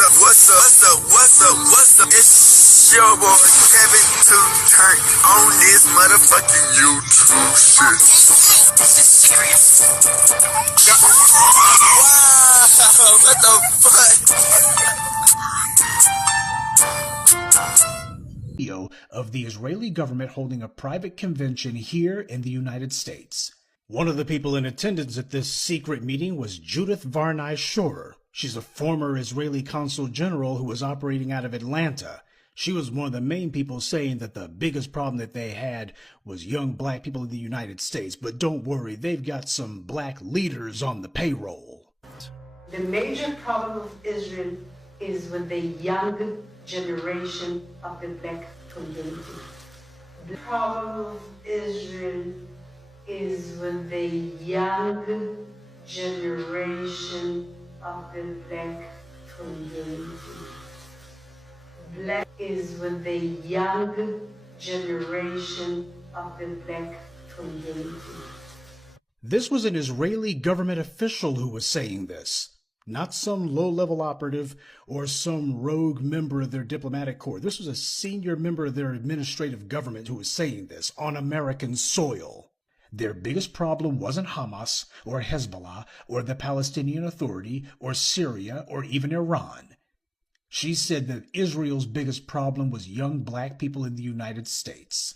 What's up? It's your boy Kevin to turn on this motherfucking YouTube shit. Wow, what the fuck? Video of the Israeli government holding a private convention here in the United States. One of the people in attendance at this secret meeting was Judith Varney Schorer. She's a former Israeli consul general who was operating out of Atlanta. She was one of the main people saying that the biggest problem that they had was young black people in the United States. But don't worry, they've got some black leaders on the payroll. The major problem of Israel is with the young generation of the black community. The problem of Israel is with the young generation of the black community. Black is with the young generation of the black community. This was an Israeli government official who was saying this, not some low-level operative or some rogue member of their diplomatic corps. This was a senior member of their administrative government who was saying this on American soil. Their biggest problem wasn't Hamas or Hezbollah or the Palestinian Authority or Syria or even Iran. She said that Israel's biggest problem was young black people in the United States.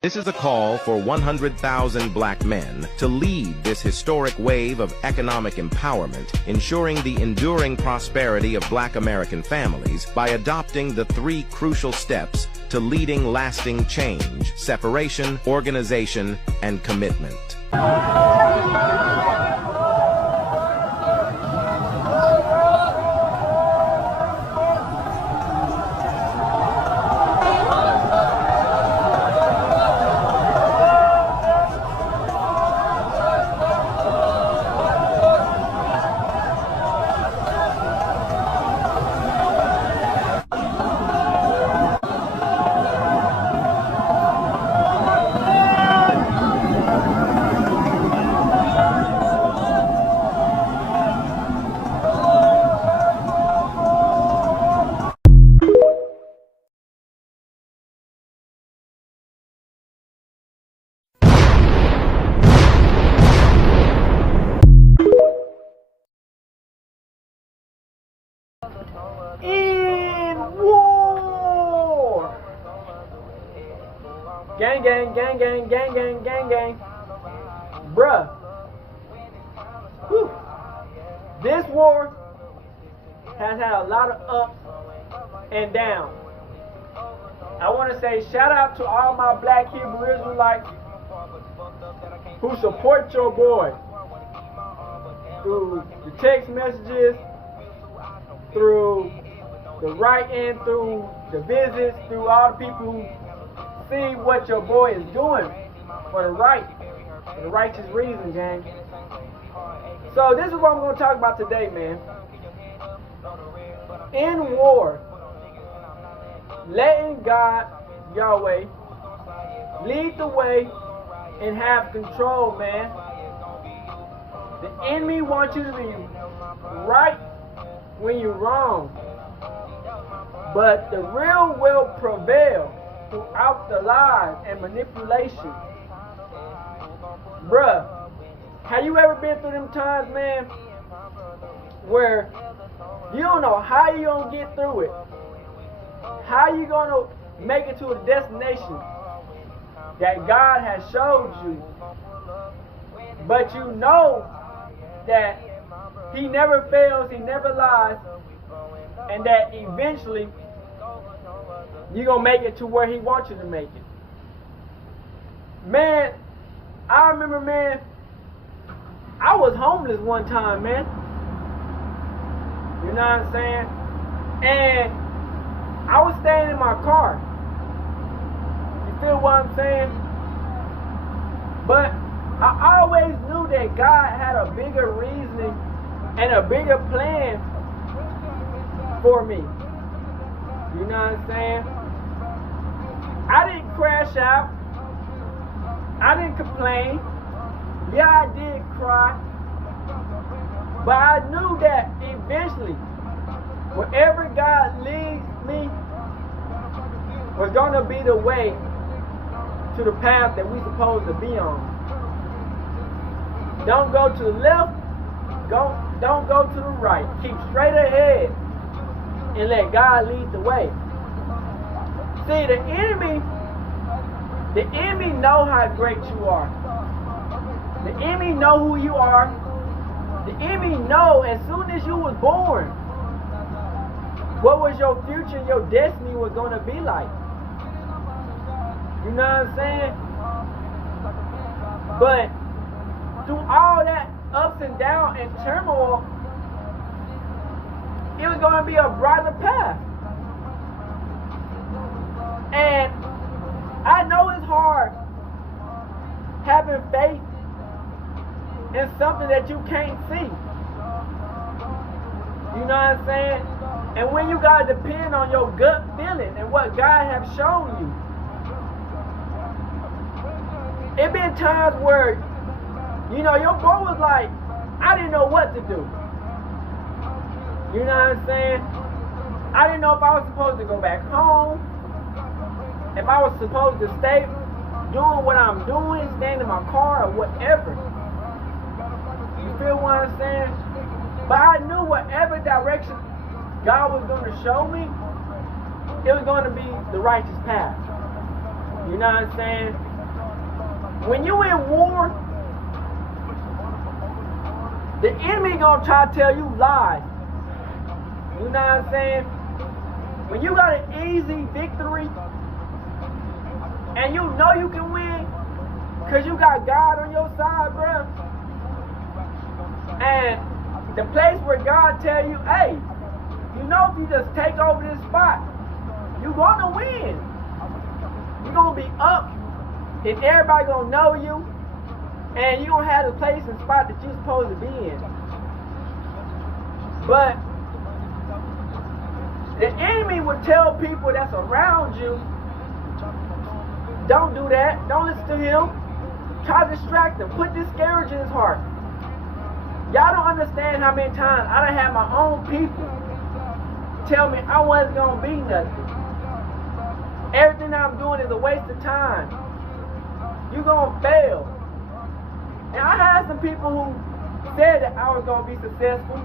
This is a call for 100,000 black men to lead this historic wave of economic empowerment, ensuring the enduring prosperity of black American families by adopting the 3 crucial steps to leading lasting change: separation, organization, and commitment. In war! Gang, gang, gang, gang, gang, gang, gang, gang. Bruh. Whew. This war has had a lot of ups and downs. I want to say shout out to all my black Hebrew Israelites who support your boy through the text messages, through the writing, through the visits, through all the people who see what your boy is doing for the righteous reason, gang. So this is what I'm going to talk about today, man. In war, letting God, Yahweh, lead the way and have control, man. The enemy wants you to be right when you're wrong, but the real will prevail throughout the lies and manipulation. Bruh, have you ever been through them times, man, where you don't know how you gonna get through it, how you gonna make it to a destination that God has showed you, But you know that he never fails, he never lies, and that eventually you're going to make it to where he wants you to make it. Man, I remember, man, I was homeless one time, man. You know what I'm saying? And I was staying in my car. You feel what I'm saying? But I always knew that God had a bigger reasoning and a bigger plan for me. You know what I'm saying? I didn't crash out. I didn't complain. Yeah, I did cry. But I knew that eventually, wherever God leads me was going to be the way to the path that we're supposed to be on. Don't go to the left. Don't go to the right. Keep straight ahead and let God lead the way. See, the enemy know how great you are. The enemy know who you are. The enemy know as soon as you was born what was your future and your destiny was going to be like. You know what I'm saying? But through all that ups and downs and turmoil, it was going to be a brighter path. And I know it's hard having faith in something that you can't see. You know what I'm saying? And when you gotta depend on your gut feeling and what God has shown you. It been times where, you know, your boy was like, I didn't know what to do. You know what I'm saying? I didn't know if I was supposed to go back home, if I was supposed to stay doing what I'm doing, staying in my car or whatever. You feel what I'm saying? But I knew whatever direction God was going to show me, it was going to be the righteous path. You know what I'm saying? When you in war, the enemy going to try to tell you lies. You know what I'm saying? When you got an easy victory, and you know you can win, because you got God on your side, bro. And the place where God tell you, hey, you know if you just take over this spot, you're going to win. You're going to be up, and everybody going to know you, and you're going to have the place and spot that you're supposed to be in. But the enemy would tell people that's around you, don't do that. Don't listen to him. Try to distract him. Put this scourge in his heart. Y'all don't understand how many times I done had my own people tell me I wasn't going to be nothing. Everything I'm doing is a waste of time. You're going to fail. And I had some people who said that I was going to be successful,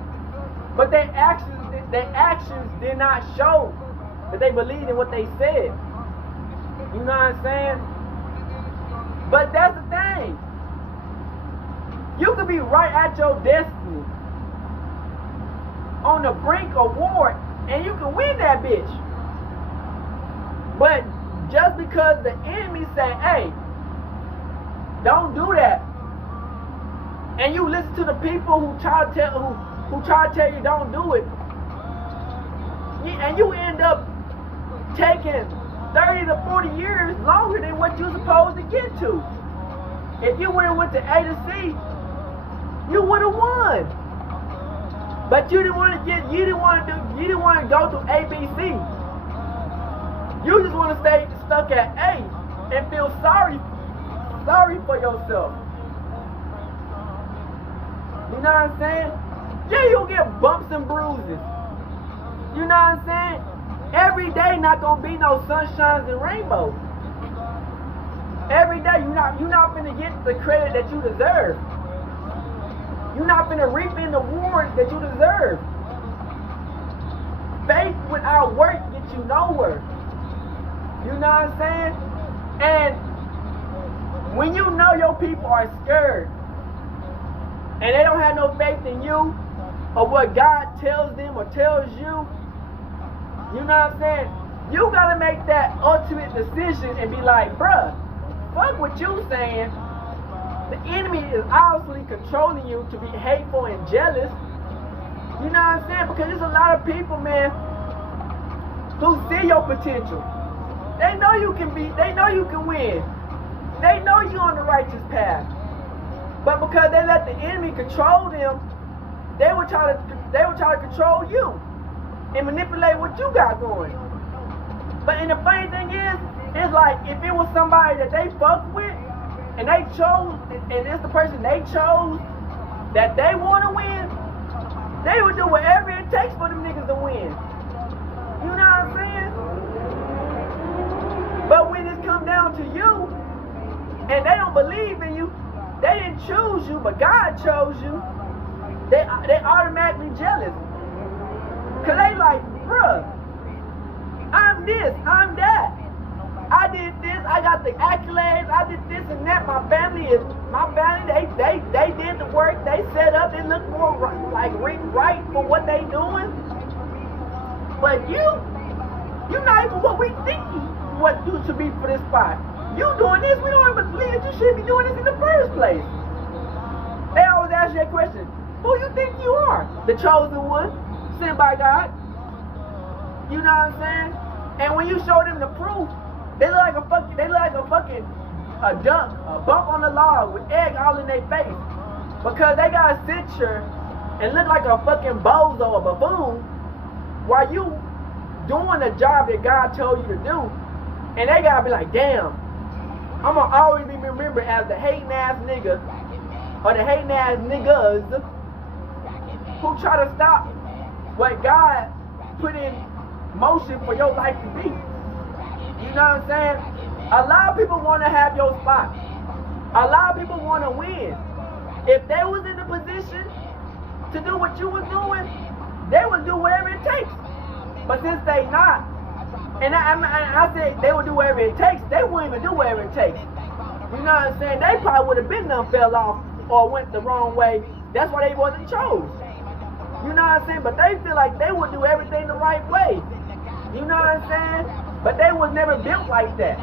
but their actions did not show that they believed in what they said. You know what I'm saying? But that's the thing. You could be right at your destiny, on the brink of war, and you can win that bitch. But just because the enemy say, hey, don't do that, and you listen to the people who try to tell you don't do it, and you end up taking 30 to 40 years longer than what you're supposed to get to. If you would have went to A to C, you would have won. But you didn't want to go through A, B, C. You just want to stay stuck at A and feel sorry for yourself. You know what I'm saying? Yeah, you'll get bumps and bruises. You know what I'm saying? Every day not gonna be no sunshines and rainbows. Every day you're not gonna get the credit that you deserve. You're not gonna reap in the rewards that you deserve. Faith without work gets you nowhere. You know what I'm saying? And when you know your people are scared and they don't have no faith in you or what God tells them or tells you, you know what I'm saying? You gotta make that ultimate decision and be like, bruh, fuck what you saying. The enemy is obviously controlling you to be hateful and jealous. You know what I'm saying? Because there's a lot of people, man, who see your potential. They know you can they know you can win. They know you're on the righteous path. But because they let the enemy control them, they will try to control you and manipulate what you got going. But and the funny thing is, it's like if it was somebody that they fuck with and they chose, and it's the person they chose that they want to win, they would do whatever it takes for them niggas to win. You know what I'm saying? But when it's come down to you, and they don't believe in you, they didn't choose you, but God chose you, they automatically jealous. Cause they like, bruh, I'm this, I'm that. I did this, I got the accolades, I did this and that. My family, they did the work, they set up, it looked more like right for what they doing. But you're not even what we think what you should be for this spot. You doing this, we don't even believe that you should be doing this in the first place. They always ask you that question, who you think you are? The chosen one, sent by God. You know what I'm saying? And when you show them the proof, they look like a fucking dunk, a bump on the log with egg all in their face. Because they gotta sit here and look like a fucking bozo or buffoon while you doing the job that God told you to do. And they gotta be like, damn, I'm gonna always be remembered as the hating ass nigga or the hating ass niggas who try to stop what God put in motion for your life to be. You know what I'm saying? A lot of people want to have your spot. A lot of people want to win. If they was in the position to do what you was doing, they would do whatever it takes. But since they not, and I said they would do whatever it takes, they wouldn't even do whatever it takes. You know what I'm saying? They probably would have been done fell off or went the wrong way. That's why they wasn't chose. You know what I'm saying? But they feel like they would do everything the right way. You know what I'm saying? But they was never built like that.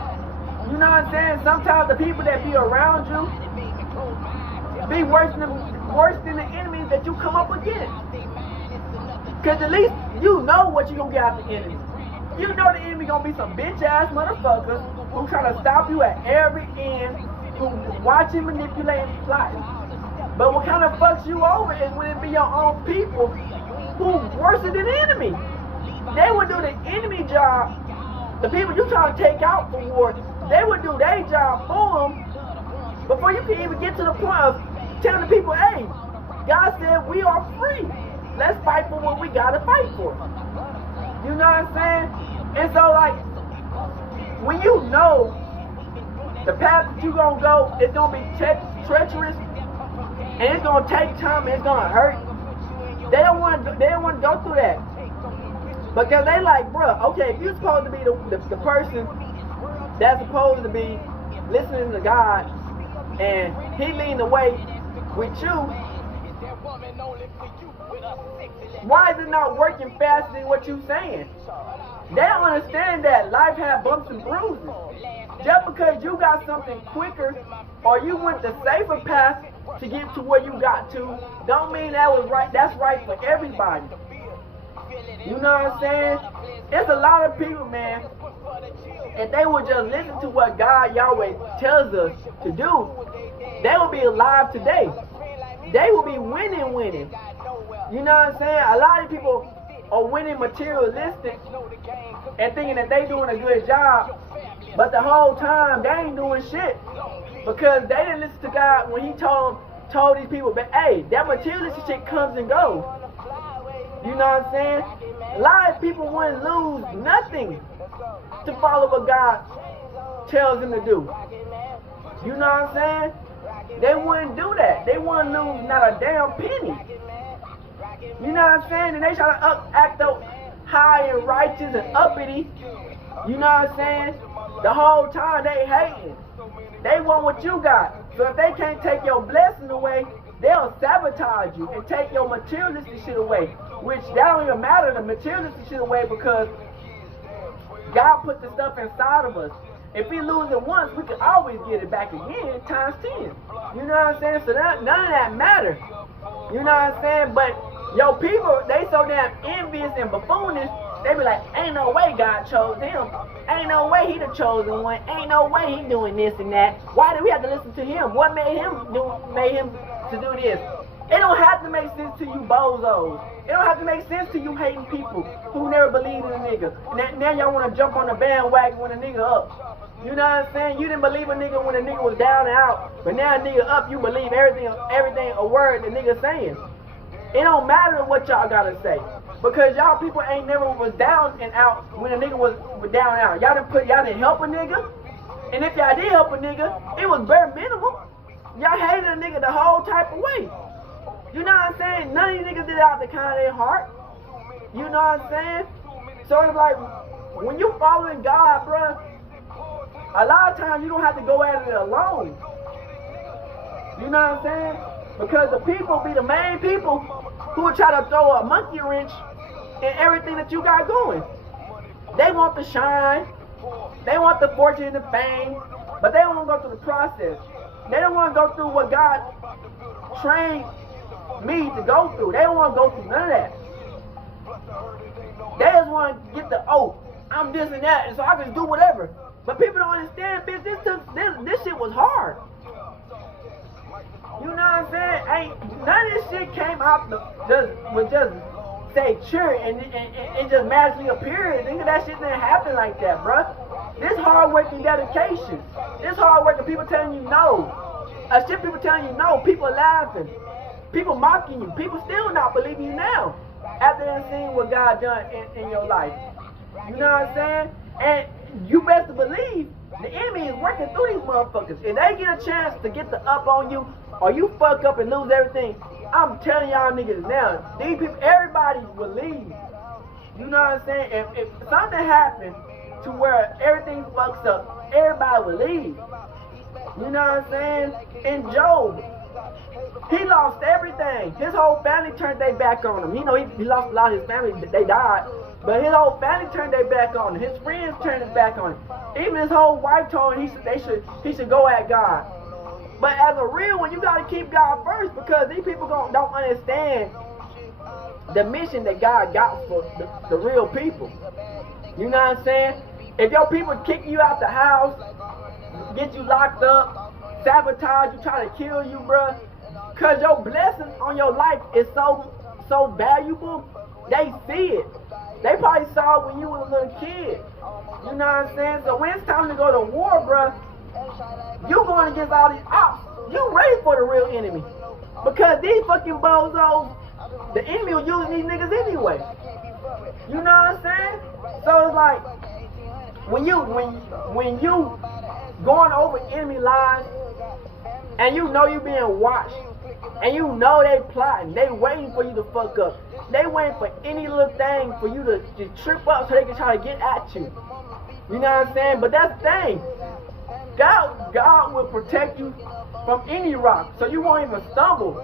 You know what I'm saying? Sometimes the people that be around you be worse than the enemies that you come up against. Because at least you know what you're going to get out the enemy. You know the enemy going to be some bitch ass motherfuckers who try to stop you at every end, who watching, manipulating, plotting. But what kind of fucks you over is when it be your own people who worse than the enemy. They would do the enemy job. The people you trying to take out for war, they would do their job for them before you can even get to the point of telling the people, hey, God said we are free. Let's fight for what we got to fight for. You know what I'm saying? And so, like, when you know the path that you're going to go is going to be treacherous, and it's going to take time, and it's going to hurt, they don't want to go through that. Because they like, bruh, okay, if you're supposed to be the person that's supposed to be listening to God, and he leading the way with you, why is it not working faster than what you saying? They don't understand that life has bumps and bruises. Just because you got something quicker or you went the safer path to get to where you got to, don't mean that was right. That's right for everybody. You know what I'm saying? There's a lot of people, man, if they would just listen to what God, Yahweh, tells us to do, they will be alive today. They will be winning. You know what I'm saying? A lot of people are winning materialistic and thinking that they doing a good job, but the whole time they ain't doing shit because they didn't listen to God when he told these people, but hey, that materialistic shit comes and goes. You know what I'm saying? A lot of people wouldn't lose nothing to follow what God tells them to do. You know what I'm saying? They wouldn't do that. They wouldn't lose not a damn penny. You know what I'm saying? And they try to act up high and righteous and uppity. You know what I'm saying? The whole time they hating. They want what you got. So if they can't take your blessing away, they'll sabotage you and take your materialistic shit away. Which that don't even matter, the materialistic shit away, because God put the stuff inside of us. If we lose it once, we can always get it back again times 10. You know what I'm saying? So none of that matter. You know what I'm saying? But yo, people, they so damn envious and buffoonish. They be like, ain't no way God chose him. Ain't no way he the chosen one. Ain't no way he doing this and that. Why do we have to listen to him? What made him to do this? It don't have to make sense to you bozos. It don't have to make sense to you hating people who never believed in a nigga. Now y'all want to jump on the bandwagon when a nigga up. You know what I'm saying? You didn't believe a nigga when a nigga was down and out. But now a nigga up, you believe everything a word the nigga saying. It don't matter what y'all gotta say. Because y'all people ain't never was down and out when a nigga was down and out. Y'all didn't help a nigga. And if y'all did help a nigga, it was bare minimum. Y'all hated a nigga the whole type of way. You know what I'm saying? None of these niggas did it out the kind of their heart. You know what I'm saying? So it's like, when you following God, bruh, a lot of times you don't have to go at it alone. You know what I'm saying? Because the people be the main people who will try to throw a monkey wrench in everything that you got going. They want the shine. They want the fortune and the fame. But they don't want to go through the process. They don't want to go through what God trained me to go through. They don't want to go through none of that. They just want to get the, oh, I'm this and that, and so I can do whatever. But people don't understand, bitch, this shit was hard. You know what I'm saying? None of this shit came out just say church and it just magically appeared. Nigga, that shit didn't happen like that, bruh. This hard work and dedication. This hard work and people telling you no. Shit people telling you no. People laughing. People mocking you. People still not believing you now. After they've seen what God done in your life. You know what I'm saying? And you best to believe the enemy is working through these motherfuckers. If they get a chance to get the up on you, or you fuck up and lose everything, I'm telling y'all niggas now, these people, everybody will leave. You know what I'm saying? If something happened to where everything fucks up, everybody will leave. You know what I'm saying? In Job, he lost everything. His whole family turned their back on him. You know, he lost a lot of his family, they died. But his whole family turned their back on him. His friends turned his back on him. Even his whole wife told him he should go at God. But as a real one, you gotta keep God first, because these people don't understand the mission that God got for the real people. You know what I'm saying? If your people kick you out the house, get you locked up, sabotage you, try to kill you, bruh, because your blessing on your life is so valuable, they see it. They probably saw it when you was a little kid. You know what I'm saying? So when it's time to go to war, bruh, you going against all these ops. You ready for the real enemy. Because these fucking bozos, the enemy will use these niggas anyway. You know what I'm saying? So it's like, when you going over enemy lines, and you know you being watched, and you know they plotting, they waiting for you to fuck up. They waiting for any little thing for you to trip up so they can try to get at you. You know what I'm saying? But that's the thing. God will protect you from any rock, so you won't even stumble.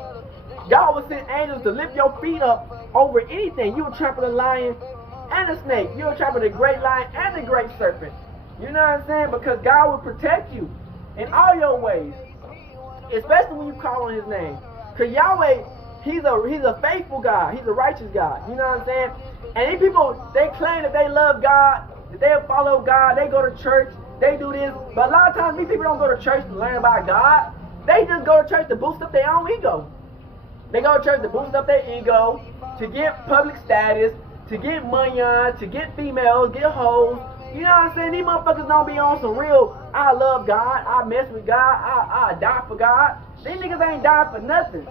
God will send angels to lift your feet up over anything. You will trample the lion and the snake. You will trample the great lion and the great serpent. You know what I'm saying? Because God will protect you in all your ways, especially when you call on his name. Because Yahweh, he's a faithful God. He's a righteous God. You know what I'm saying? And these people, they claim that they love God, that they follow God, they go to church, they do this. But a lot of times these people don't go to church to learn about God. They just go to church to boost up their own ego. They go to church to boost up their ego, to get public status, to get money on, to get females, get hoes. You know what I'm saying? These motherfuckers don't be on some real, I love God, I mess with God, I die for God. These niggas ain't dying for nothing.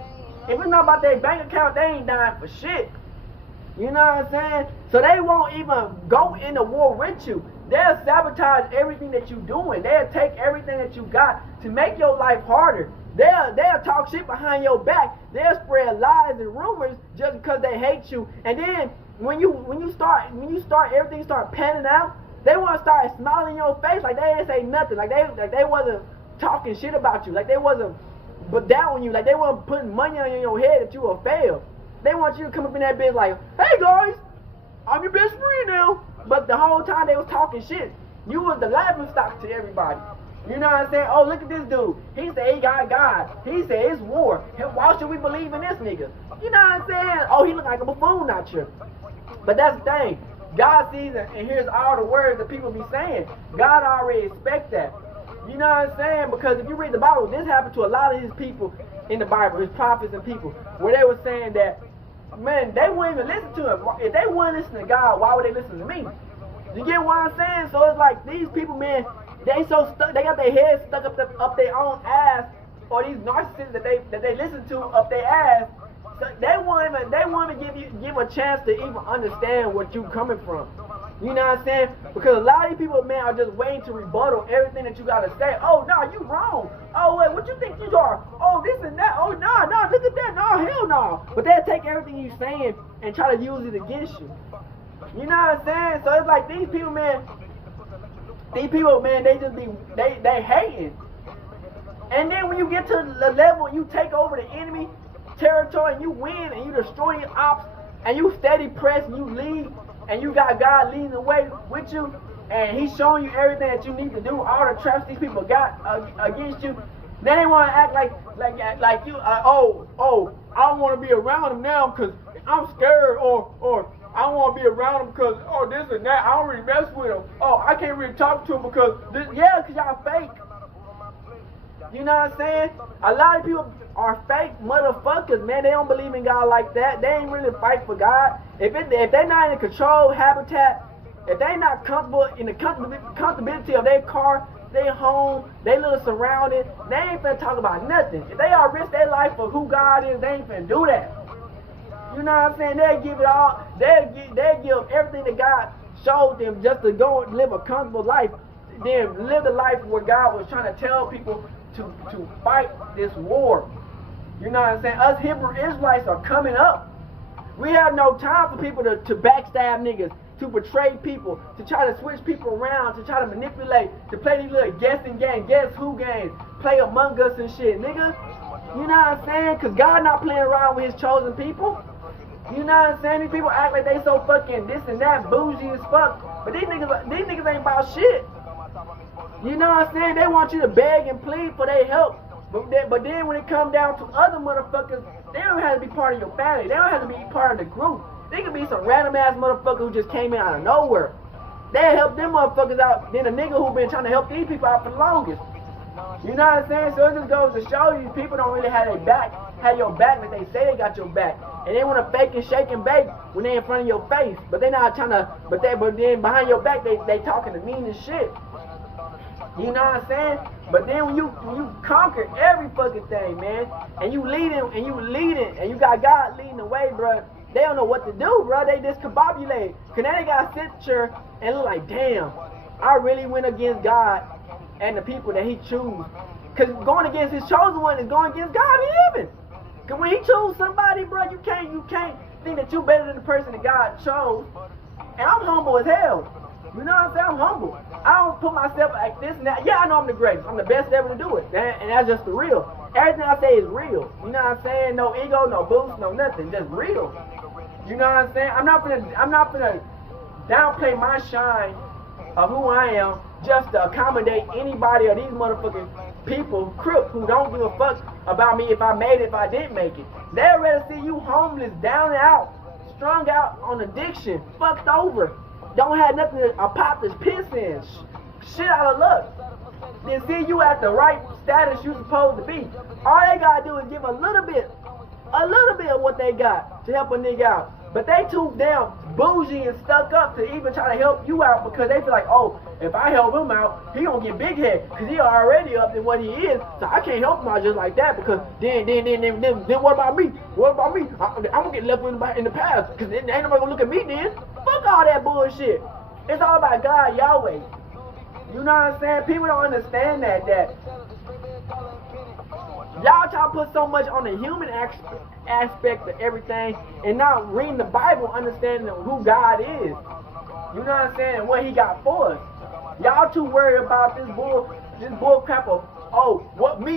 If it's not about their bank account, they ain't dying for shit. You know what I'm saying? So they won't even go into war with you. They'll sabotage everything that you're doing. They'll take everything that you got to make your life harder. They'll talk shit behind your back. They'll spread lies and rumors just because they hate you. And then when you start everything start panning out, they want to start smiling in your face like they didn't say nothing, like they wasn't talking shit about you. Like they wasn't but down on you. Like they weren't putting money on your head that you will fail. They want you to come up in that bitch like, hey guys, I'm your best friend now. But the whole time they was talking shit. You was the laughing stock to everybody. You know what I'm saying? Oh, look at this dude. He said he got God. He said it's war. Why should we believe in this nigga? You know what I'm saying? Oh, he look like a buffoon out here. But that's the thing. God sees and hears all the words that people be saying. God already expects that. You know what I'm saying? Because if you read the Bible, this happened to a lot of his people in the Bible, his prophets and people, where they were saying that, man, they wouldn't even listen to him. If they wouldn't listen to God, why would they listen to me? You get what I'm saying? So it's like these people, man, they so stuck, they got their heads stuck up their own ass, or these narcissists that they listen to up their ass. So they won't even give a chance to even understand what you coming from. You know what I'm saying? Because a lot of these people, man, are just waiting to rebuttal everything that you gotta say. Oh, no, you wrong. Oh, wait, what you think you are? Oh, this and that. Oh, no, look at that. No, hell no. But they'll take everything you saying and try to use it against you. You know what I'm saying? So it's like these people, man, they just be, they hating. And then when you get to the level you take over the enemy territory and you win and you destroy the ops and you steady press and you lead and you got God leading the way with you and he's showing you everything that you need to do, all the traps these people got against you, then they want to act like you, I don't want to be around them now because I'm scared, or I don't want to be around them because, oh, this and that, I don't really mess with them. Oh, I can't really talk to them because, because y'all fake. You know what I'm saying? A lot of people are fake motherfuckers, man. They don't believe in God like that. They ain't really fight for God. If they're not in a controlled habitat, if they not comfortable in the comfortability of their car, their home, their little surrounding, they ain't finna talk about nothing. If they all risk their life for who God is, they ain't finna do that. You know what I'm saying? They'll give it all. They'll give everything that God showed them just to go and live a comfortable life. Then live the life where God was trying to tell people to fight this war. You know what I'm saying? Us Hebrew Israelites are coming up. We have no time for people to backstab niggas, to betray people, to try to switch people around, to try to manipulate, to play these little guessing game, guess who games, play Among Us and shit, nigga. You know what I'm saying? Because God not playing around with his chosen people. You know what I'm saying? These people act like they so fucking this and that, bougie as fuck. But these niggas ain't about shit. You know what I'm saying? They want you to beg and plead for their help. But then when it comes down to other motherfuckers, they don't have to be part of your family. They don't have to be part of the group. They could be some random ass motherfucker who just came in out of nowhere. They help them motherfuckers out than a nigga who been trying to help these people out for the longest. You know what I'm saying? So it just goes to show you people don't really have your back like they say they got your back. And they want to fake and shake and bake when they in front of your face. But they not trying to, but then behind your back they talking the meanest shit. You know what I'm saying? But then when you conquer every fucking thing, man, and you leading and you got God leading the way, bro, they don't know what to do, bro. They discombobulate. Cause now they gotta sit there and look like, damn, I really went against God and the people that he choose. Cause going against his chosen one is going against God in heaven. Cause when he choose somebody, bro, you can't think that you better than the person that God chose. And I'm humble as hell. You know what I'm saying? I'm humble. I don't put myself like this and that. Yeah, I know I'm the greatest. I'm the best ever to do it. And that's just the real. Everything I say is real. You know what I'm saying? No ego, no boost, no nothing. Just real. You know what I'm saying? I'm not gonna downplay my shine of who I am just to accommodate anybody or these motherfucking people, crooks, who don't give a fuck about me if I made it, if I didn't make it. They'd rather see you homeless, down and out, strung out on addiction, fucked over, don't have nothing to pop this piss in, shit out of luck, then see you at the right status you supposed to be. All they gotta do is give a little bit of what they got to help a nigga out. But they too damn bougie and stuck up to even try to help you out because they feel like, oh, if I help him out, he gonna get big head because he already up than what he is. So I can't help him out just like that because then what about me? What about me? I'm gonna get left in the past because ain't nobody gonna look at me then. Fuck all that bullshit. It's all about God, Yahweh. You know what I'm saying? People don't understand that y'all try to put so much on the human aspect of everything and not reading the Bible, understanding who God is. You know what I'm saying? And what he got for us. Y'all too worried about this bull crap of, oh, what, me.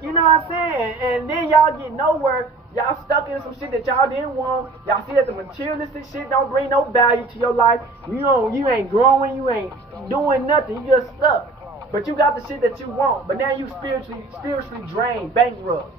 You know what I'm saying? And then y'all get nowhere. Y'all stuck in some shit that y'all didn't want. Y'all see that the materialistic shit don't bring no value to your life. You ain't growing, you ain't doing nothing. You just stuck. But you got the shit that you want. But now you spiritually drained, bankrupt.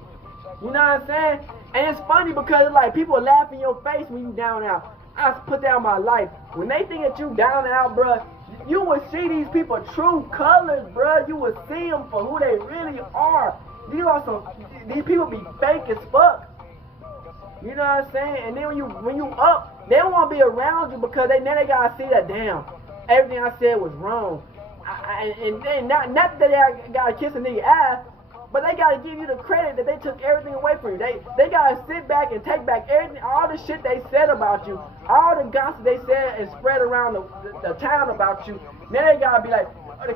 You know what I'm saying? And it's funny because like people laugh in your face when you down and out. I put down my life. When they think that you down and out, bruh, you would see these people true colors, bruh. You would see them for who they really are. These people be fake as fuck. You know what I'm saying? And then when you up, they don't want to be around you because they gotta see that damn, everything I said was wrong. And then not that they gotta kiss a nigga ass, but they gotta give you the credit that they took everything away from you. They gotta sit back and take back everything, all the shit they said about you, all the gossip they said and spread around the town about you. Now they gotta be like,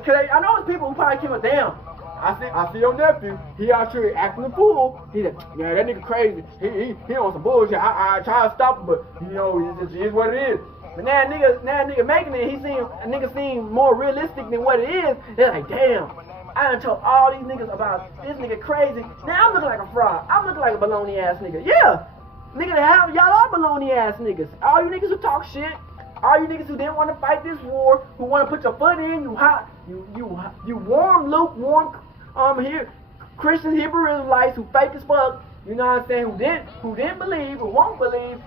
cause I know there's people who probably came up, damn, I see your nephew. He out here acting a fool. He like, yeah, that nigga crazy. He on some bullshit. I try to stop him, but you know, it is what it is. But now nigga making it, a nigga seem more realistic than what it is. They're like, damn, I done told all these niggas about this nigga crazy. Now I'm looking like a fraud. I'm looking like a baloney ass nigga. Yeah, nigga, y'all are baloney ass niggas. All you niggas who talk shit. All you niggas who didn't want to fight this war, who want to put your foot in, you warm, lukewarm, here, Christian Hebrew Israelites who fake as fuck, you know what I'm saying, who didn't believe, who won't believe,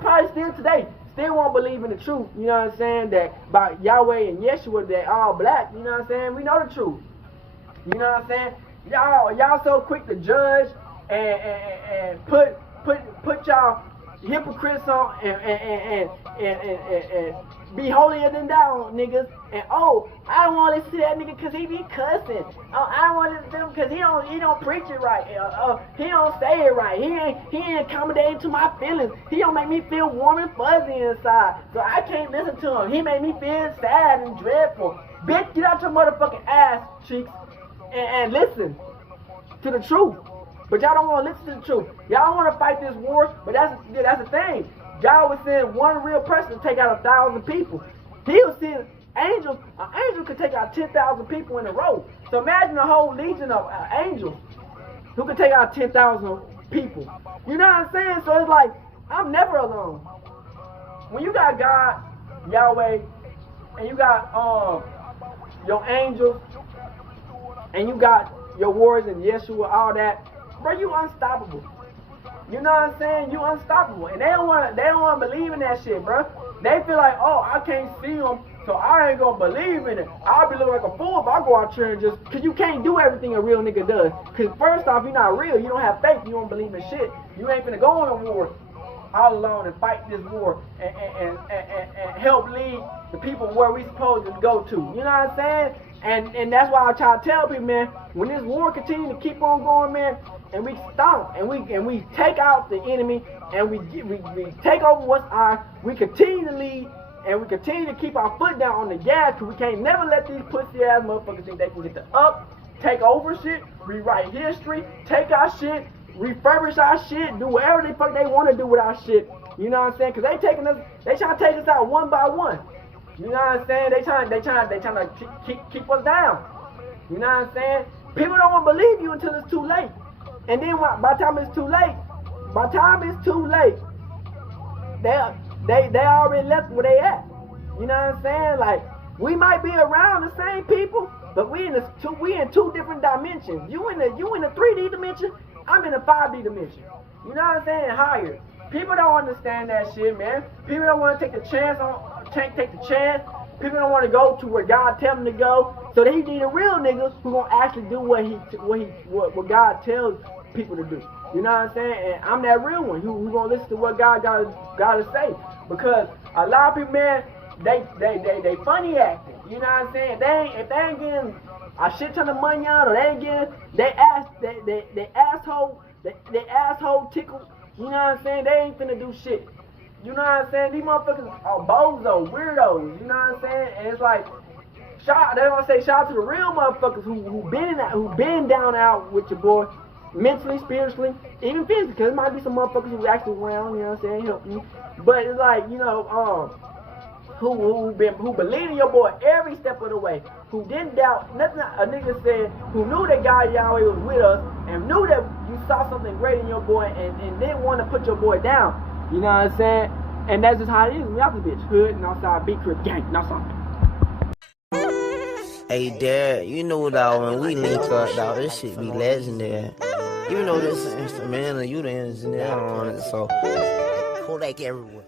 probably still today, still won't believe in the truth, you know what I'm saying, that about Yahweh and Yeshua, that all black, you know what I'm saying, we know the truth, you know what I'm saying, y'all so quick to judge and put y'all hypocrites on and be holier than thou niggas, and oh, I don't want to listen to that nigga because he be cussing. Oh, I don't want to listen to him because he don't preach it right. He don't say it right. He ain't accommodating to my feelings. He don't make me feel warm and fuzzy inside, so I can't listen to him. He made me feel sad and dreadful. Bitch, get out your motherfucking ass cheeks and listen to the truth. But y'all don't want to listen to the truth. Y'all want to fight this war, but that's the thing. God was sending one real person to take out 1,000 people. He was sending angels. An angel could take out 10,000 people in a row. So imagine a whole legion of angels who could take out 10,000 people. You know what I'm saying? So it's like, I'm never alone. When you got God, Yahweh, and you got your angels, and you got your warriors and Yeshua, all that, bro, you unstoppable. You know what I'm saying? You unstoppable. And they don't want to believe in that shit, bro. They feel like, oh, I can't see them, so I ain't gonna believe in it. I'll be looking like a fool if I go out there and just, cause you can't do everything a real nigga does. Cause first off, you're not real. You don't have faith. You don't believe in shit. You ain't finna go on a war all alone and fight this war and help lead the people where we supposed to go to. You know what I'm saying? And that's why I try to tell people, man, when this war continue to keep on going, man, and we stomp and we take out the enemy and we take over what's ours, we continue to lead and we continue to keep our foot down on the gas, because we can't never let these pussy ass motherfuckers think they can get the take over shit, rewrite history, take our shit, refurbish our shit, do whatever the fuck they want to do with our shit. You know what I'm saying? Because they trying to take us out one by one. You know what I'm saying? They trying to keep us down. You know what I'm saying? People don't want to believe you until it's too late. And then by the time it's too late, they already left where they at. You know what I'm saying? Like, we might be around the same people, but we in two different dimensions. You in the 3D dimension, I'm in the 5D dimension. You know what I'm saying? Higher. People don't understand that shit, man. People don't want to take the chance. People don't want to go to where God tell them to go. So they need a real nigga who gonna actually do what God tells people to do. You know what I'm saying? And I'm that real one who gonna listen to what God gotta say. Because a lot of people, man, they funny acting. You know what I'm saying? If they ain't getting a shit ton of money out, or they ain't getting they asshole tickle. You know what I'm saying? They ain't finna do shit. You know what I'm saying? These motherfuckers are bozos, weirdos. You know what I'm saying? And it's like, they don't say shout out to the real motherfuckers who been down out with your boy, mentally, spiritually, even physically. Cause there might be some motherfuckers who actually around. You know what I'm saying? Help you. But it's like, you know, who believe in your boy every step of the way, who didn't doubt nothing a nigga said, who knew that God Yahweh was with us, and knew that you saw something great in your boy, and didn't want to put your boy down. You know what I'm saying? And that's just how it is. We out the bitch. Hood, and outside, beat Tricc gang, and outside. Hey, Dad, you know, dog, when we link up, dog, this shit be legendary. You know this instrumental, you the engineer on it, so Kodak everywhere.